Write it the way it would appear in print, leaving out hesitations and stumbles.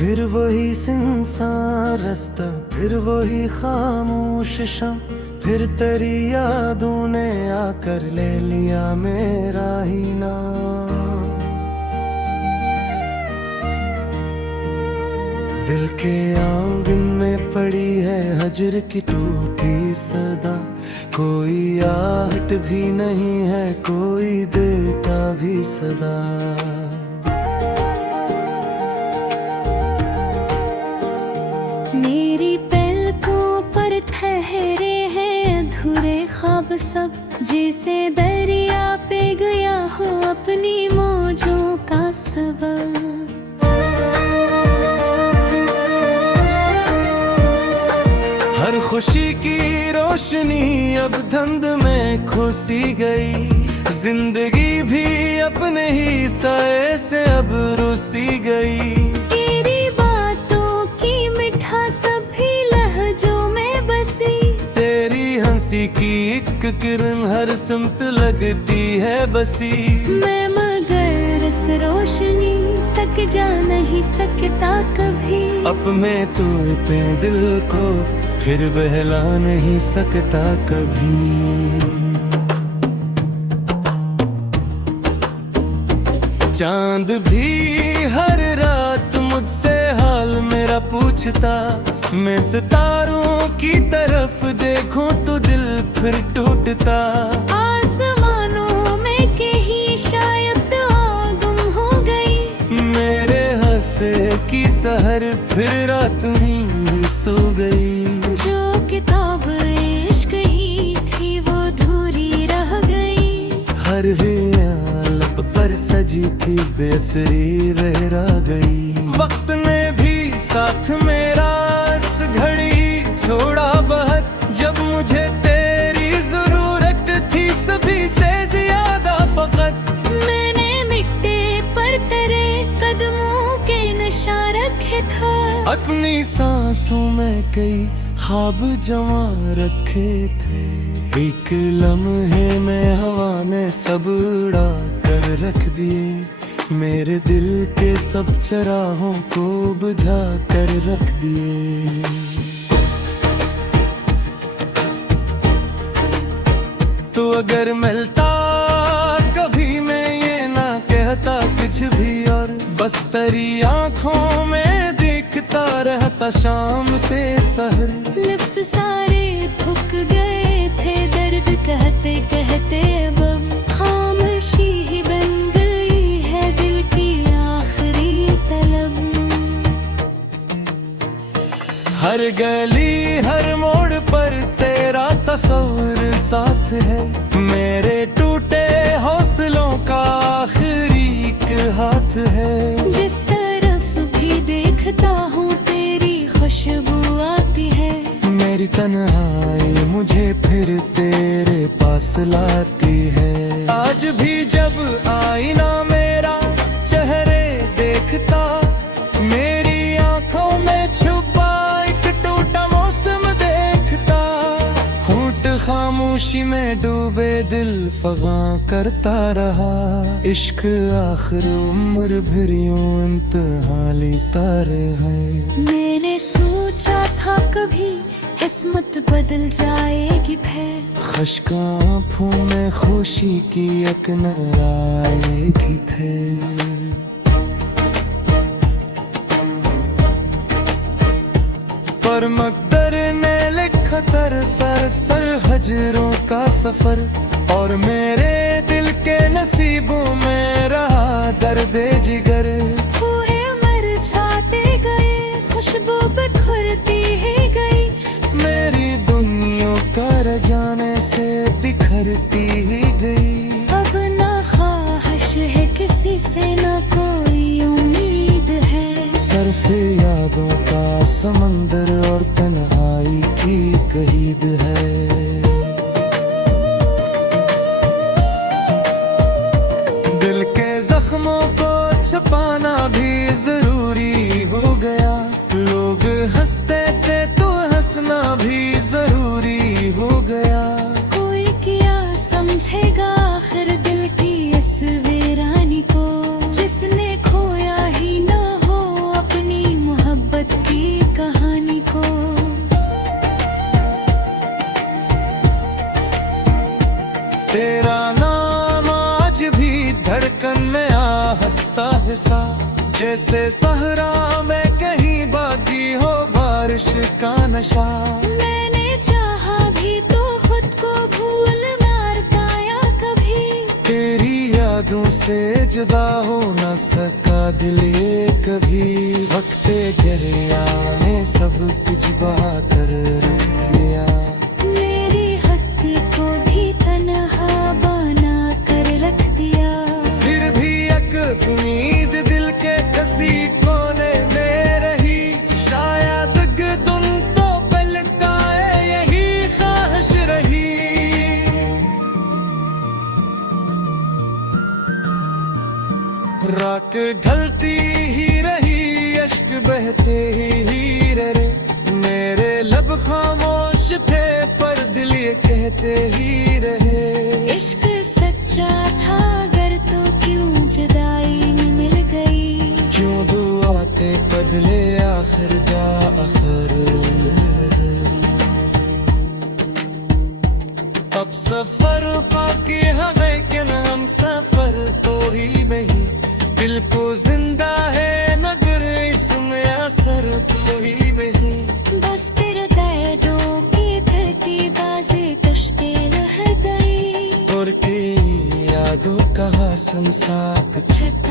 फिर वही सुनसान रास्ता, फिर वही खामोश शम, फिर तेरी यादों ने आकर ले लिया मेरा ही नाम। दिल के आंगन में पड़ी है हजर की टूटी सदा, कोई आहट भी नहीं है, कोई देता भी सदा। मेरी पलकों पर ठहरे हैं अधूरे ख्वाब सब, जैसे दरिया पे गया हो अपनी मौजों का सबब। हर खुशी की रोशनी अब धुंध में खोसी गई, जिंदगी भी अपने ही साए से अब रूसी गई। तेरी बातों की मिठास भी लहजों में बसी, तेरी हंसी की एक किरण हर सिमत लगती है बसी। मैं मगर इस रोशनी तक जा नहीं सकता कभी, अब मैं तुझ पे दिल को फिर बहला नहीं सकता कभी। चांद भी हर रात मुझसे हाल मेरा पूछता, मैं सितारों की तरफ देखूं तो दिल फिर टूटता। आसमानों में कहीं शायद गुम हो गई, मेरे हंसे की सहर फिर रात ही सो गई। जो किताब इश्क ही थी वो अधूरी रह गई, हर लब पर सजी थी बेसरी रह गई। वक्त ने भी साथ मेरा इस घड़ी छोड़ा बहुत, जब मुझे तेरी जरूरत थी सभी से ज्यादा फकत। मैंने मिट्टी पर तेरे कदमों के नशा रखे था, अपनी सांसों में कई ख्वाब जमा रखे थे। एक लम्हे में हवा ने सब उड़ा कर रख दिए, मेरे दिल के सब चराहों को बुझा कर रख दिए। तो अगर मिलता कभी मैं ये ना कहता कुछ भी, और बस तेरी आंखों में दिखता रहता शाम से सहर। लफ्ज़ सारे थक गए थे दर्द कहते कहते, अब खामोशी ही बन गई है दिल की आखिरी तलब। हर गली हर मोड़ पर तेरा तस्वीर साथ है, मेरे टूटे हौसलों का आखिरी एक हाथ है। जिस तरफ भी देखता हूँ तेरी खुशबू आती है, मेरी तन्हाई मुझे फिर तेरे पास लाती है। आज भी जब आईना मेरा चेहरे देखता, मेरी आंखों में छुपा एक टूटा मौसम देखता। होंठ खामोशी में डूबे दिल फगा करता रहा, इश्क आखिर उम्र भर यूं इंतहा लेता रहा। मैंने सोचा था कभी किस्मत बदल जाएगी फिर, खश्क आँखों में खुशी की एक नजर आएगी फिर। पर मकदर ने लिखा सर हजरों का सफर, और मेरे दिल के नसीबों में रहा दर्द जिगर। हुए मर जाते गए खुशबू बिखरती ही गई, मेरी दुनिया कर जाने से बिखरती ही गई। अब ना ख्वाहिश है किसी से ना कोई उम्मीद है, सर से यादों का समंदर और तन्हाई की कहीद है। दिल के जख्मों को छुपाना भी जरूरी हो गया, लोग हंसते थे तो हंसना भी जरूरी हो गया। कोई क्या समझेगा आखिर दिल की इस वीरानी को, जिसने खोया ही ना हो अपनी तेरा नाम आज भी धड़कन में आ हंसता है सा, जैसे सहरा में कहीं बागी हो बारिश का नशा। मैंने चाहा भी तो खुद को भूल मार पाया कभी, तेरी यादों से जुदा हो न सका दिल ये कभी। वक्त दरिया ने सब कुछ बहा कर रख दिया, मेरी हस्ती को भी तन्हा बना कर रख दिया। फिर भी एक उम्मीद दिल के किसी कोने में रही, शायद तुम तो पलकाए यही ख्वाहिश रही। रात ढलती ही रही, अश्क बहते ही रहे, मेरे लब खामोश थे पर दिल ये कहते ही रहे। इश्क सच्चा था अगर तो क्यों जुदाई में मिल गई, क्यों दुआते बदले आखिर जा आखिर। अब सफर बाकी है लेकिन हम सफर तो ही नहीं, दिल को जिंदा है मगर इसमें असर तो ही नहीं। बस तेरे दर्दों की धरती बाजी कश्ते रह गई, और की यादों का संसार छत